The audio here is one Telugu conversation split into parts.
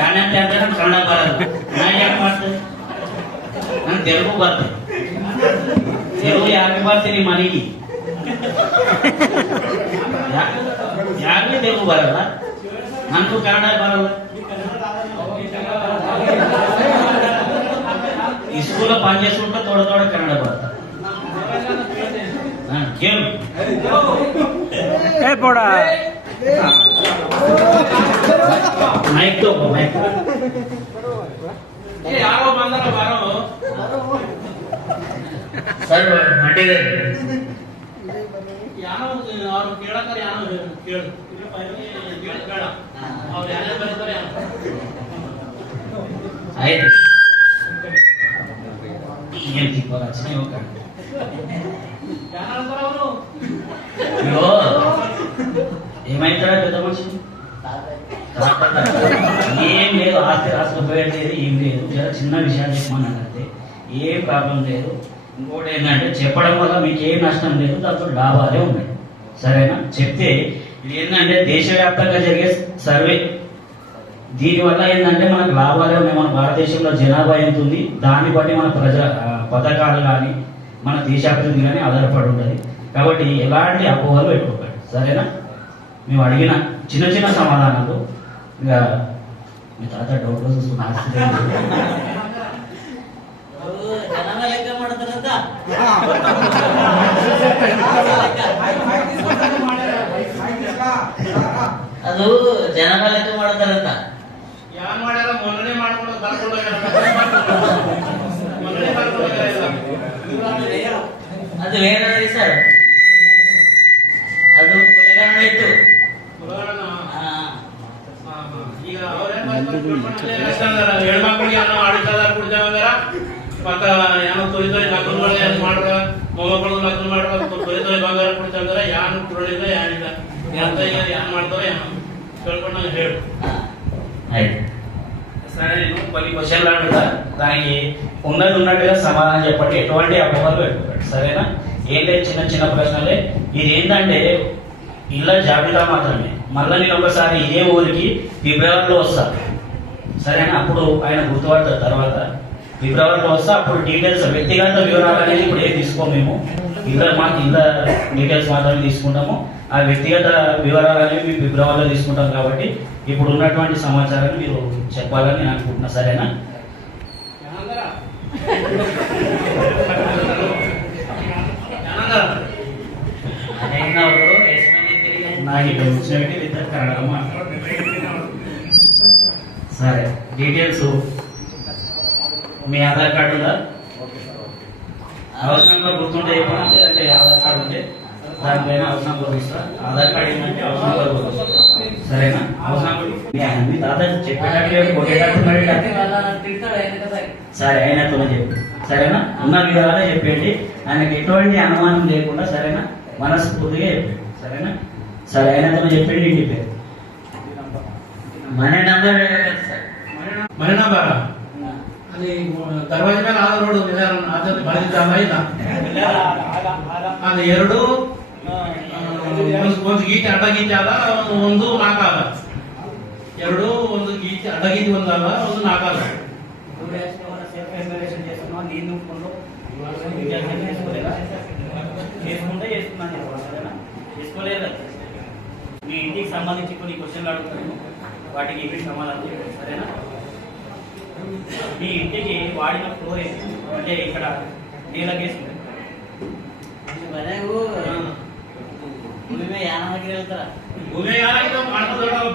ಯಾನಂತೆ ಅಂದ್ರೆ ನಂಗೆ ಕನ್ನಡ ಬರಲ್ಲ. ನಾ ಯಾಕೆ ಮಾಡ್ತೇನೆ? ನಂಗೆ ತೆಲುಗು ಬರ್ತದೆ. ತೆಲುಗು ಯಾಕೆ ಬರ್ತೀನಿ ಮನೆಗೆ? ಯಾಕೆ ತೆಲುಗು ಬರಲ್ಲ? ನನಗೂ ಕನ್ನಡ ಬರಲ್ಲ. ఈ స్కూల్లో పనిచేసుకుంటే తోడ తోడ కన్నడ పడతా మైక్ తో మైక్ ಯಾರೋ ಬಂದರ ಬಾರೋ ಸರ್ ಮಟ್ಟಿದೆ ಯಾರೋ ಅವರು ಕೇಳಕರೆ ಯಾರೋ ಕೇಳು ಬೇಡ ಅವ್ರು ಯಾರೇ ಬರ್ತಾರೆ ಆಯ್ತು ఏంటి వచ్చినాయి ఒక ఏమైతాడా పెద్ద మనిషి ఏం లేదు ఆస్తి రాసుకుపోయేది లేదు ఏం లేదు చిన్న విషయాలు చెప్పమన్నాను అంతే ఏం ప్రాబ్లం లేదు ఇంకోటి ఏంటంటే చెప్పడం వల్ల మీకు ఏం నష్టం లేదు దాంతో లాభాలే ఉన్నాయి సరేనా చెప్తే ఇది ఏంటంటే దేశవ్యాప్తంగా జరిగే సర్వే దీనివల్ల ఏంటంటే మనకు లాభాలే ఉన్నాయి మన భారతదేశంలో జనాభా ఎంత ఉంది దాన్ని బట్టి మన పథకాలు కానీ మన దేశాభివృద్ధి కానీ ఆధారపడి ఉంటుంది కాబట్టి ఎలాంటి అపోహలు పెట్టుకోకండి సరేనా మేము అడిగిన చిన్న చిన్న సమాధానాలు ఇక మీ తాత డౌట్ చూసుకున్న ಅದು ಜನ ಲೆಕ್ಕ ಮಾಡ್ತಾರಂತ ಯಾರು ಮಾಡ್ಯಾರ ಮೊನ್ನೆ ಮಾಡ್ಕೊಂಡು ಅದು వేరే సార్ ಅದು ಕುಲಗಣ ಇತ್ತು ಈಗ ಹೆಣ್ಮಕ್ಳಿಗೆ ಏನೋ ಆಡಿಸದ ಕುಡ್ದಾರ ಮತ್ತ ಏನೋ ತೊರಿ ತೊರಿ ಲಗ್ನ ಮಾಡ್ರ ಮೊಮ್ಮಕ್ಕಳು ಲಗ್ನ ಮಾಡ್ರ ತೊರಿ ತೊರಿ ಬಂಗಾರ ಕುಡ್ತಾರ ಯಾನು ಕುರಳಿಲ್ಲ ಯಾನಿಲ್ಲ ఎంత ఏం ಮಾಡ್ತಾರೋ ಏನೋ ಕೇಳ್ಕೊಂಡು నాకు ಹೇಳು సరే నేను కొన్ని క్వశ్చన్లు అడుగుతా దానికి ఉన్నట్టుగా సమాధానం చెప్పండి ఎటువంటి అపోహలు పెట్టుకోండి సరేనా ఏం లేదు చిన్న చిన్న ప్రశ్నలే ఇది ఏంటంటే ఇళ్ళ జాబితా మాత్రమే మళ్ళీ నేను ఒకసారి ఇదే ఊరికి ఫిబ్రవరిలో వస్తాను సరేనా అప్పుడు ఆయన గుర్తుపడతారు తర్వాత ఫిబ్రవరిలో వస్తా అప్పుడు డీటెయిల్స్ వ్యక్తిగత వివరాలు అనేది ఇప్పుడు ఏం తీసుకోము మేము ఇళ్ళ డీటెయిల్స్ మాత్రమే తీసుకుంటాము ఆ వ్యక్తిగత వివరాలు అనేవి మేము ఫిబ్రవరిలో తీసుకుంటాం కాబట్టి ఇప్పుడు ఉన్నటువంటి సమాచారాన్ని మీరు చెప్పాలని నేను అనుకుంటున్నా సరేనా సరే డీటెయిల్స్ మీ ఆధార్ కార్డు ఉందా అవసరంగా గుర్తుంటే చెప్పండి లేదంటే ఆధార్ కార్డు ఉంటే దానిపైన అవసరం గుర్తిస్తా ఆధార్ కార్డు ఏంటంటే అవసరం గుర్తిస్తా సరేనా అవసరం మీ తాత చెప్పేటట్టు సరే అయినతో చెప్పి సరేనా ఉన్న విధాలే చెప్పండి ఆయనకి ఎటువంటి అనుమానం లేకుండా సరేనా మనస్ఫూర్తిగా చెప్పండి సరేనా సరే అయినతో చెప్పండి ఇంటి పేరు మన నంబర్ మన నంబర్ అది దర్వాజ ಮೇಲೆ ಆದ ರೋಡ್ ಅದನ್ನು ಬರೆದಿದ್ದ ಅದು ಎರಡು ಒಂದು ಗೀತೆ ಅಡ್ಡ ಗೀತೆ ಆದ ಒಂದು ನಾಲ್ಕಾದ ಎರಡು ಒಂದು ಗೀತೆ ಅಡ್ಡ ಗೀತೆ ಒಂದಾದ ಒಂದು ನಾಲ್ಕಾದ మీ ఇంటికి సంబంధించి కొన్ని క్వశ్చన్లు అడుగుతాను వాటికి ఇవి సమాధానం చెప్పండి సరేనా మీ ఇంటికి వాడిన ఫ్లోర్ అంటే ఇక్కడ నీళ్ళ కేసు భూమి యానానికి వెళ్తారా భూమి యానాకి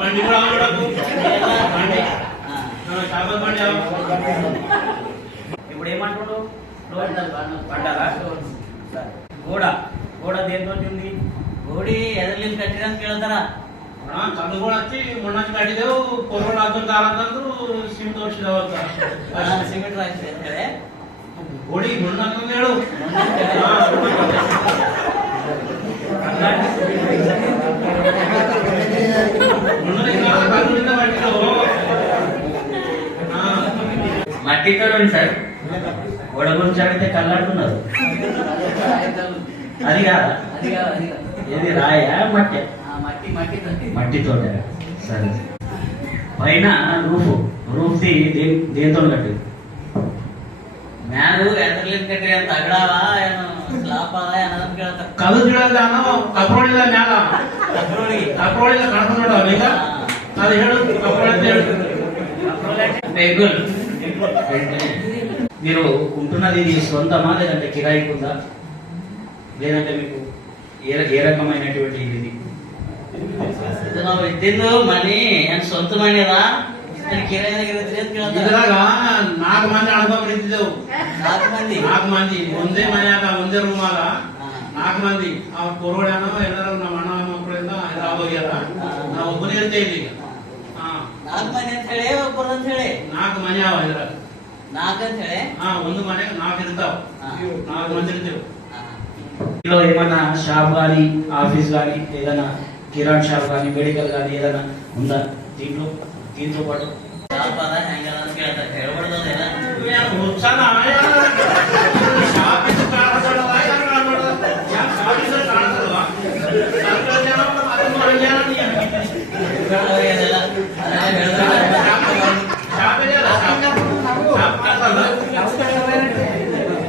బండి ఇప్పుడు ఏమంటాడు పడ్డారా గోడ దేంతో ఉంది గోడి ఎదర్లీలు కట్టడానికి వెళ్తారా కందు కూడా వచ్చి మొన్న కట్టిదేవు పొరగడు అర్థం కాలందరూ సిమెంట్ వచ్చి సిమెంట్ రాసి గోడి మొన్న లేడు మట్టితో సార్ గోడ గురించి అడిగితే కళ్ళాడుతున్నారు అది కాదా ఏది రాయా మట్టి మట్టితో సరే పైన రూఫ్ దేంతో కట్టి ಮ್ಯಾಲು ಎದರ್ಲಿಂದ ಕಟ್ಟಿ ಅಂತ ಅಗಡವ ಏನು ಸ್ಲಾಪ ಏನಂತ ಕೇಳ್ತಾರೆ. ಕಲ್ಲು ಗಿಡದಾನು ಕಪ್ರೋಳಿಲ್ಲ ಮ್ಯಾಲ ಕಪ್ರೋಳಿಲ್ಲ ಕಾಣ್ಕೊಂಡು ನೋಡ ಈಗ ಅದು ಹೇಳು ಕಪ್ರೋಳಿ ಅಂತ ಹೇಳು. మీరు ఉంటున్నది ఇది సొంతమా లేదంటే కిరాయికి ఉందా లేదంటే మీకు ఏ రకమైనటువంటి ఇది ಇದು ನಾವು ಇದ್ದಿದ್ದು ಮನಿ ಏನ್ ಸ್ವಂತ ಮನಿ ಅದ ಕಿರಾಯಿ ಅಂತ ಕೇಳ್ತಾರೆ. ಇದ್ರಾಗ 4 ಮಂದಿ ಅಣ್ತಂಬ್ರು ಇದ್ದಿದ್ದೆವು. 4 ಮಂದಿ ಒಂದೇ ಮನ್ಯಾಗ ಒಂದೇ ರೂಮಾಗ 4 ಮಂದಿ ಅವ್ರ ಕೊರೋಡಾನೋ ಎಲ್ಲರೂ ನಮ್ಮ ಅಣ್ಣ ಮಕ್ಕಳಿಂದ ಹೈದರಾಬಾದ್ ಹೋಗ್ಯಾರ. ನಾವು ಒಬ್ಬನೇ ಇರ್ತೇ ಇಲ್ಲಿ. 4 ಮನೆ ಅಂತ ಹೇಳಿ ಒಬ್ಬರು ಅಂತ ಹೇಳಿ 4 ಮನೆ ಅವ ಇದ್ರಾಗ 4 ಅಂತ ಹೇಳಿ ಒಂದು ಮನೆಗೆ 4 ಇರ್ತಾವ. 4 ಮಂದಿ ಇರ್ತೇವೆ. ఇందులో ఏమన్నా షాప్ కానీ ఆఫీస్ కానీ ఏదైనా కిరాణ్ షాప్ కానీ మెడికల్ కానీ ఏదైనా ఉందా దీంతో పాటు ಸ್ಲಾಪ ಅದ ಹೆಂಗ ಅಂತ ಕೇಳ್ತಾರೆ. ಹೇಳ್ಬಾರ್ದು ಅದೆಲ್ಲ.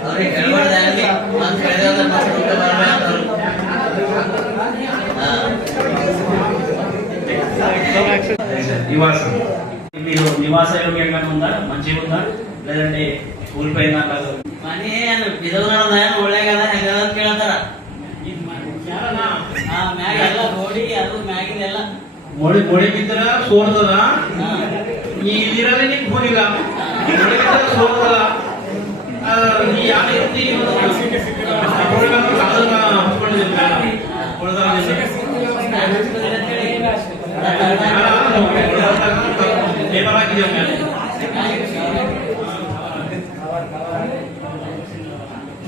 ಅವ್ರಿಗೆ ಹೇಳ್ಬಾರ್ದಾಗಿ ಅಂತ ಹೇಳಿದ್ರೆ నివాసం మీరు నివాస యోగ్యంగా ఉందా మంచిగా ఉందా లేదంటే కూలిపోయిందా కాదు ಮನಿ ಏನು ಬಿದವನದ ಏನು ಒಳ್ಳೆ ಕದ ಹೆಂಗ ಅಂತ ಕೇಳ್ತಾರ. ಮ್ಯಾಗ ಎಲ್ಲ ಗೋಡಿ ಅದು ಮ್ಯಾಗಿದೆಲ್ಲ ಮೊಳಿ ಬಿದ್ದರ ಸೋರ್ತದ. ನೀ ಇಲ್ಲಿರಲೇ ನೀ ಹೋಗಿಲ್ಲ ಮೊಳಿ ಬಿದ್ದರ ಸೋರ್ತದ. ನೀ ಯಾರು ಇರ್ತಿ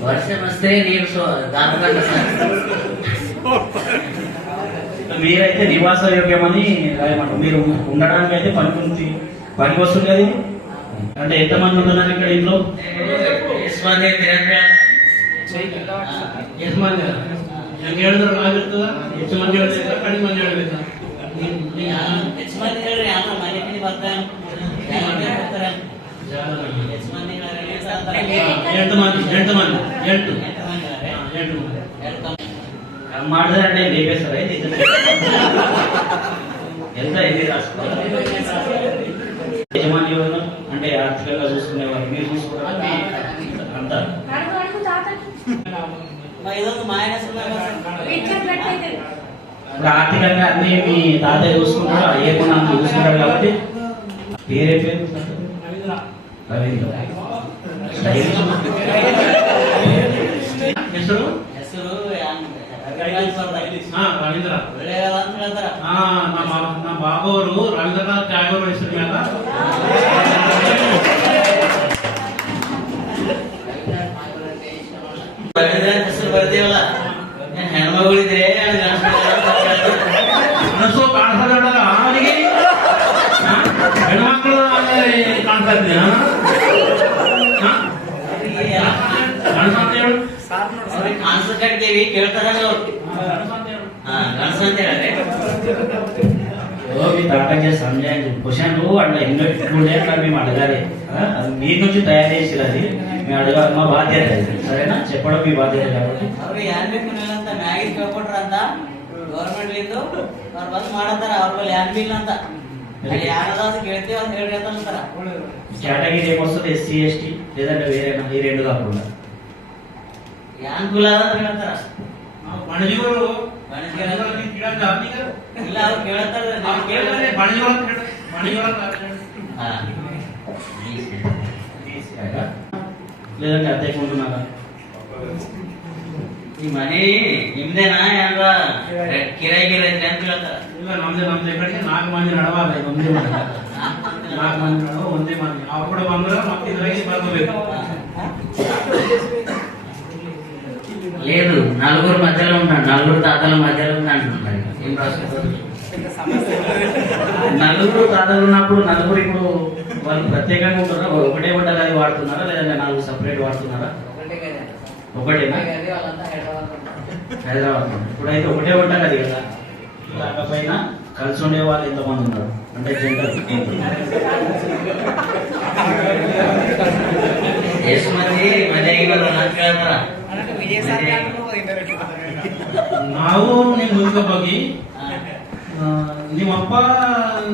వర్షం వస్తే నీరు దాటుకుంటా సార్. మీరైతే నివాస యోగ్యమని రాయమంటారు. మీరు ఉండడానికి అయితే పనికి వస్తుంది కదా ఇది. అంటే ఎంతమంది ఉంటున్నారు ఇక్కడ ఇంట్లో ಎಷ್ಟು ಮಂದಿ ಎಷ್ಟು ಮಂದಿ ಹೆಂಗೆ ಹೇಳಿದ್ರೆ ಆಗಿರ್ತದ. ಹೆಚ್ಚು ಮಂದಿ ಹೇಳ್ತಿದ್ರ ಕಡಿಮೆ ಮಂದಿ ಹೇಳ್ಬೇಕಾ? ಹೆಚ್ಚು ಮಂದಿ ಹೇಳ್ರಿ ಯಾವ ಮನೆ ಮನೆ ಬರ್ತಾನೆ ಬರ್ತಾರೆ. ಹೆಚ್ಚು ಮಂದಿ ಎಂಟು ಮಂದಿ ಮಾಡಿದ್ರೆ లేపేస్తారా ఎంత ఎన్ని రాసుకోవాలి యజమాని అంటే ఆర్థికంగా చూసుకునేవారు మీరు చూసుకున్నారా అంతా ಇದೊಂದು ಮೈನಸ್ ఇప్పుడు ఆర్థికంగా అన్ని మీ తాతయ్య చూసుకుంటారు ఏ కొన్నా చూసుకుంటారు కాబట్టి పేరే పేరు రవీంద్ర ಹೆಸರು ಹೆಸರು ರವೀಂದ್ರ. ಒಳ್ಳೆಯದ ಅಂತ ಹೇಳ್ತಾರ. ನಮ್ಮ ಬಾಬವರು ರವೀಂದ್ರನಾಥ್ ಟ್ಯಾಗೋರ್ ಹೆಸರು ಮ್ಯಾಲ ಹೆಸರು ಬರ್ತೀವಲ್ಲ ಹೆಣ್ಮಗಳಿದ್ರೆ ಮನಸ್ಸು ಕಾಣಿಸೋದ ಅವನಿಗೆ ಹೆಣ್ಮಕ್ಳು ಕಾಣ್ತಾ ಇದ್ದೀಯ ಕಾಣಿಸ್ ಕಟ್ತೀವಿ ಕೇಳ್ತಾರ ಅವ್ರು ಗಣಸ ಅಂತ ಹೇಳಿದ್ರೆ మీ తాతకి సంజాయించు క్వశ్చన్ అట్లా ఎన్నో ఇట్లుండే అట్లా మేము అడగాలి. అది మీ నుంచి తయారు చేసేది అది మేము అడగాలి. మా బాధ్యత సరేనా చెప్పడం మీ బాధ్యత కాబట్టి ಅವ್ರು ಯಾನ್ ಬೇಕು ಅಂತ ಮ್ಯಾಗಿನ್ ಕೇಳ್ಕೊಟ್ರಂತ ಗೌರ್ಮೆಂಟ್ ಲಿಂದು ಅವ್ರು ಬಂದ್ ಮಾಡತ್ತಾರ. ಅವ್ರ ಬಳಿ ಯಾನ್ ಬಿಲ್ ಅಂತ ಯಾರದ ಅಂತ ಕೇಳ್ತೀವಿ ಅಂತ ಹೇಳಿ ಅಂತಾರ. కేటగిరీ ఏమొస్తుంది ఎస్సీ ఎస్టీ లేదంటే వేరేనా ఈ రెండు కాకుండా ಯಾನ್ ಕುಲ ಅಂತ ಹೇಳ್ತಾರ. ಬಣಜಿಗರು ಇಲ್ಲ ಅವ್ರು ಕೇಳ್ತಾರ లేదంటే అద్దెకు ఉంటున్నారా ಈ ಮನೆ ನಿಮ್ದೇನಾ ಯಾರ ಕಿರಾಯಿ ಅಂತ ಹೇಳ್ತಾರ. ಇಲ್ಲ ನಮ್ದೇ ಕಡೆಗೆ 4 ಮಂದಿ ನಡವಾದ ಒಂದೇ ಮನೆ 4 ಮಂದಿ ನಡವ ಒಂದೇ ಮನೆ ಅವ್ರು ಕೂಡ ಬಂದ್ರೆ ಮತ್ತೆ ಇದ್ರಾಗಿ ಬರ್ಕೋಬೇಕು. లేదు నలుగురు మధ్యలో ఉన్నాడు. నలుగురు తాతల మధ్యలో ఉంది అంటున్నారు. ఏం రాసుకుంటారు? నలుగురు తాతలు ఉన్నప్పుడు నలుగురు ఇప్పుడు వాళ్ళు ప్రత్యేకంగా ఉంటున్నారా ఒకటే వంటలు అది వాడుతున్నారా లేదంటే 4 సపరేట్ వాడుతున్నారా? ఒకటేనా హైదరాబాద్ ఇప్పుడైతే ఒకటే వంట అది కదా. కాకపోయినా కలిసి ఉండే వాళ్ళు ఎంతమంది ఉన్నారు అంటే జనరల్ ನಾವು ನೀನು ಮುದುಕ ಬಗ್ಗೆ ನಿಮ್ಮಪ್ಪ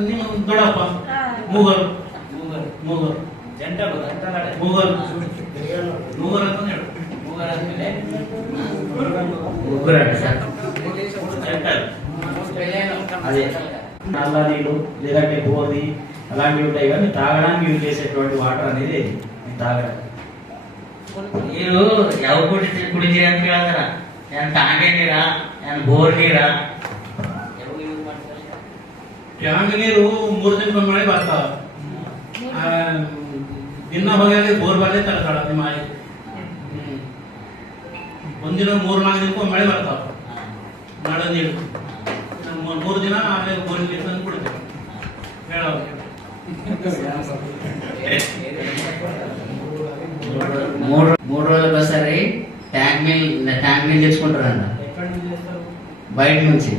ನಿಮ್ಮ ದೊಡ್ಡಪ್ಪ ಮೂಗರು ಮೂಗರು ಮೂಗರು ಮೂಗರು ಅಂತ ಹೇಳು ముగ్గురు అంటే సార్ అదే నల్ల నీళ్ళు లేదంటే బోర్ది అలాంటివి ఉంటాయి కానీ తాగడానికి యూజ్ చేసేటువంటి వాటర్ అనేది తాగడానికి ನೀರು ಯಾವ ಕುಡಿತೀರಿ ಅಂತ ಕೇಳ್ತಾರ ಏನ್ ಟಾಂಗೆ ನೀರಾ ಏನ್ ಬೋರ್ ನೀರಾ ಟ್ಯಾಂಕ್ ನೀರು 3 ದಿನಕ್ಕೊಮ್ಮೆ ಮಳೆ ಬರ್ತಾವ ದಿನ ಹೋಗಿ ಬೋರ್ ಬರ್ಲಿ ತರ್ತಾಳ ನಿಮ್ಮ ಆಯಿ ಒಂದಿನ 3-4 ದಿನಕ್ಕೊಮ್ಮೆ ಮಳೆ ಬರ್ತಾವ ನಾಳೆ ನೀರು 3 ದಿನ ಆಮೇಲೆ ಬೋರಿನ ನೀರು ತಂದು ಕೊಡ್ತೇವೆ ಹೇಳೋದು మూడు రోజులకు ఒకసారి ట్యాంక్ నీళ్ళు తెచ్చుకుంటారంట బయట నుంచి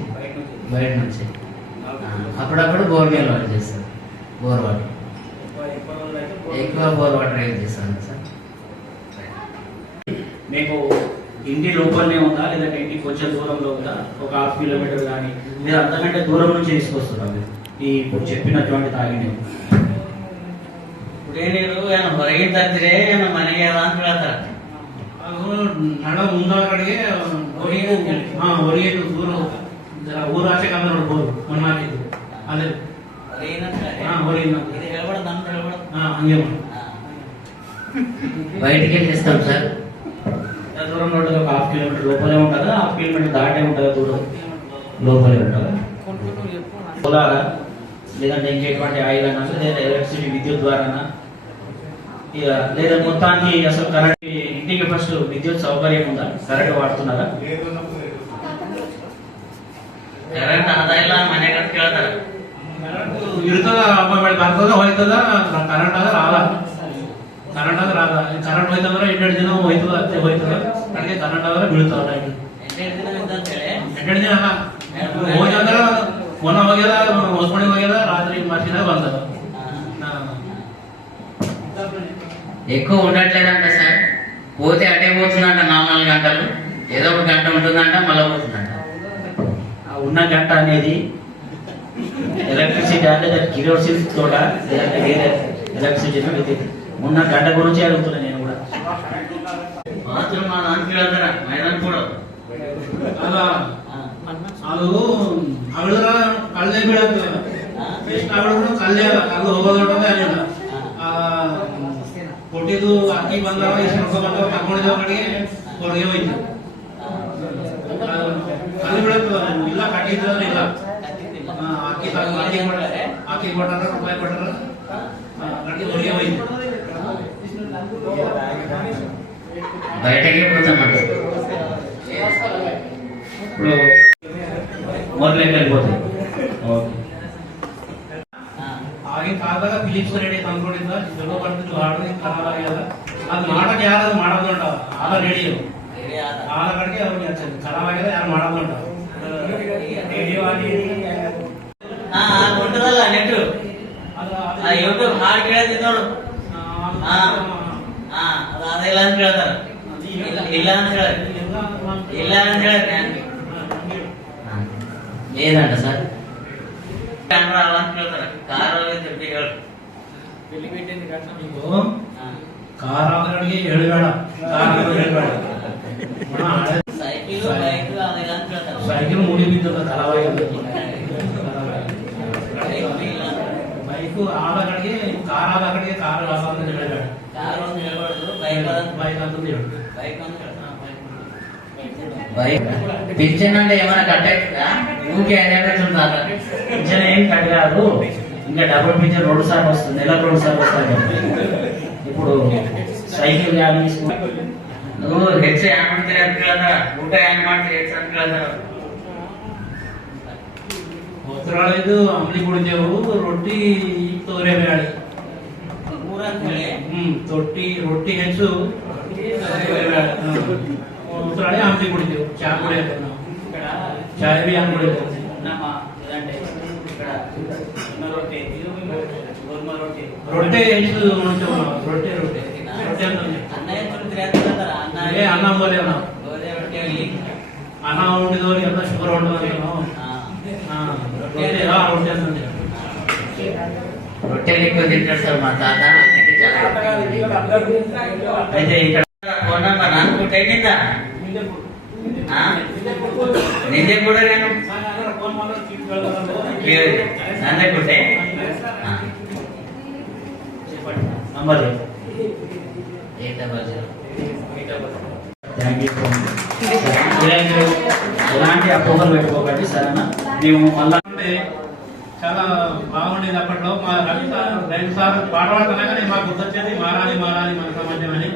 అప్పుడప్పుడు బోర్ నీళ్ళు వాటర్ చేస్తారు బోర్ వాటర్ ఎక్కువ బోర్ వాటర్ యూజ్ చేస్తాను సార్ మీకు ఇంటి లోపలనే ఉందా లేదంటే ఇంటికి కొంచెం దూరంలో ఉందా ఒక 1/2 కిలోమీటర్ కానీ మీరు అంతకంటే దూరం నుంచి తీసుకొస్తున్నారు మీరు ఈ ఇప్పుడు చెప్పినటువంటి తాగిన ಕುಡಿಯ ನೀರು ಏನು ಹೊರಗೆ ತರ್ತೀರಿ ಏನು ಮನೆಗೆ ಅಂತ ಹೇಳ್ತಾರ ನಡ ಮುಂದಾದ ಕಡೆಗೆ ಹೊರಗೆ ದೂರ ಊರಾಚೆ ಕಾಲ ನೋಡ್ಬೋದು ಮಣ್ಣು ಹಾಕಿದ್ದು ಅದೇ ಹೊರಗಿನ ಹೇಳ್ಬೇಡ ನಮ್ದು ಹೇಳ್ಬೇಡ ಹಂಗೆ బయటికి వెళ్ళి ఇస్తాం సార్ దూరం ఉంటుంది ఒక 1/2 కిలోమీటర్ లోపలే ఉంటుందా 1/2 కిలోమీటర్ దాటే ఉంటుందా దూరం లోపలే ఉంటుందా పొలాగా లేదంటే ఇంకెటువంటి ఆయిల్ అన్నా లేదా ఎలక్ట్రిసిటీ విద్యుత్ ద్వారానా లేదా మొత్తానికి అసలు కరెంట్ ఇంటికి ఫస్ట్ విద్యుత్ సౌకర్యం ఉందా కరెంట్ వాడుతున్నారా ಕರೆಂಟ್ ಅದ ಇಲ್ಲ ಮನೆ ಕಟ್ ಕೇಳ್ತಾರ ಇರ್ತದ ಬರ್ತದ ಹೋಯ್ತದ ಕರೆಂಟ್ ಆದ್ರೆ ರಾದ ಕರೆಂಟ್ ಆದ್ರೆ ರಾದ ಕರೆಂಟ್ ಹೋಯ್ತಂದ್ರೆ 2 ದಿನ ಹೋಯ್ತದ ಅತ್ತೆ ಹೋಯ್ತದ ಕಡೆಗೆ ಕರೆಂಟ್ ಆದ್ರೆ ಬೀಳ್ತಾವ ಲೈಟ್ 2 ದಿನ ಹೋಯ್ತಂದ್ರೆ ಮೊನ್ನ ಹೋಗ್ಯದ ಹೊಸ್ಮಣಿ ಹೋಗ್ಯದ ರಾತ್ರಿ ಮರ್ಚಿನ ಬಂದದ ఎక్కువ ఉండట్లేదంట సార్ పోతే అటే పోతుందంట 4 గంటలు ఏదో ఒక గంట ఉంటుందంట మళ్ళీ పోతుందంట ఉన్న గంట అనేది ఎలక్ట్రిసిటీ అంటే కిరోసిన్ తోట లేదంటే వేరే ఎలక్ట్రిసిటీ విద్యుత్ ఉన్న గంట గురించి అడుగుతున్నా నేను కూడా మాత్రం మా నాన్న ಕೇಳ್ತಾರ ಮೈದಾನ ಕೂಡ ಅಲ್ಲ ಅದು ಅವಳ ಕಳ್ಳೆ ಬೀಳತ್ತೆ ಎಷ್ಟು ಅವಳು ಕಲ್ಲೆ ಕಲ್ಲು ಹೋಗೋದೊಟ್ಟದೆ ಅಲ್ಲಿಲ್ಲ ಕೊಟ್ಟಿದ್ದು ಅಕ್ಕಿ ಬಂದಾಗ ಎಷ್ಟು ರೊಕ್ಕ ಬಂದಾಗ ತಗೊಂಡಿದ್ದ ಕಡೆಗೆ ಹೊರಗೆ ಹೋಯ್ತು ಕಲ್ಲು ಬೀಳತ್ತದ ಇಲ್ಲ ಕಟ್ಟಿದ್ರೆ ಇಲ್ಲ ಅಕ್ಕಿ ಅಕ್ಕಿ ಕೊಟ್ಟಾರ ರೂಪಾಯಿ ಕೊಟ್ಟಾರ ಕಟ್ಟಿ ಹೊರಗೆ ಹೋಯ್ತು బయటకే పోతామంట ఇప్పుడు మొదలైతే వెళ్ళిపోతాయి ఓకే ಆಗಿನ ಕಾಲದಾಗ ಫಿಲಿಪ್ಸ್ ರೇಡಿಯೋ ತಂದ್ಕೊಂಡಿದ್ದ ಚಲೋ ಬರ್ತಿತ್ತು ಹಾಡು ಖರಾಬ್ ಆಗ್ಯದ ಅದು ಮಾಡಕ್ ಯಾರು ಮಾಡೋದು ಉಂಟ ಆದ ರೇಡಿಯೋ ಆದ ಕಡೆಗೆ ಅವ್ರಿಗೆ ಹಚ್ಚದು ಖರಾಬ್ ಆಗ್ಯದ ಯಾರು ಮಾಡೋದು ಉಂಟ ರೇಡಿಯೋ ಆಗಿ ఉంటుందಲ್ಲ నెట్ యూట్యూబ్ ಹಾಡು ಕೇಳ್ತಿದ್ ನೋಡು ಅದಿಲ್ಲ ಅಂತ ಹೇಳ್ತಾರ ಇಲ್ಲ ಅಂತ ಹೇಳಿ ಇಲ್ಲ ಅಂತ ಹೇಳಿ లేదంట సార్ కెమెరా ಅಂತ ಹೇಳ್ತಾರ ಕಾರ್ ತಿರ್ಗಿ ಹೇಳು ಕಾರ್ ಆದಗಳಿಗೆ ಹೇಳಬೇಡ ಸೈಕಲ್ ಬೈಕ್ ಅದಿಲ್ಲ ಅಂತ ಹೇಳ್ತಾರ ಸೈಕಲ್ ಮುಡಿ ಬಿದ್ದದ ಖರಾಬಾಗ್ಯದ ಬೈಕ್ ಆದ ಕಡೆಗೆ ಕಾರ್ ಆದ ಕಡೆಗೆ ಕಾರ್ ಅಂತ ಹೇಳಬೇಡ ಕಾರ್ ಅಂತ ಹೇಳ್ಬಾರ್ದು ಬೈಕ್ ಅಂತ ಹೇಳು బైక్ పింఛన్ అంటే ఏమైనా కట్ అవుతుందా ఊకే చూడాలి పింఛన్ ఏం కట్ కాదు ఇంకా డబుల్ పింఛన్ 2 సార్లు వస్తుంది నెలకు 2 సార్లు వస్తుంది ఇప్పుడు సైకిల్ కానీ నువ్వు ಹೆಚ್ಚು ಹ್ಯಾಂಗ್ ಮಾಡ್ತೀರಿ ಅಂತ ಕೇಳಿದ್ರ ಊಟ ಹ್ಯಾಂಗ್ ಮಾಡ್ತೀರಿ ಹೆಚ್ಚು ಅಂತ ಕೇಳಿದ್ರ ಉತ್ತರಾಳಿದು ಅಂಬ್ಲಿ ಕುಡಿದೆವು ರೊಟ್ಟಿ ತೋರೆ ಬೇಳೆ ರೊಟ್ಟಿ ಹೆಚ್ಚು ಉತ್ತರಾಳಿ ಆಮ್ಲಿ ಕುಡಿದೆವು ಚಾ ಕುಡಿಯೋದು ನಾವು ಚಾಯ್ ಬಿ ಹಂಗೆ ಕುಡಿದೆವು ನಮ್ಮ రొట్టె వేసి రొట్టె రొట్టె రొట్టె అన్నయ్య తోటి తిరుగుతారా ఏ అన్నం పోలే అన్న గోధుమ రొట్టె వెళ్ళి అన్నం ఉండేదో ఎంత షుగర్ ఉండదు రొట్టె రొట్టె అంటుంది రొట్టెలు ఎక్కువ తింటాడు సార్ మా తాత అయితే ఇక్కడ ఫోన్ నంబర్ అనుకుంటే నిందే కూడా నేను అనుకుంటే నంబర్ థ్యాంక్ యూ ఎలాంటి అపోహలు పెట్టుకోకండి సరేనా మేము మళ్ళా చాలా బాగుండేది అప్పట్లో మా రవి సార్ పాట పాడుతున్నా కానీ మాకు గుర్తొచ్చేది మారాలి మారాలి మన సమాజం అని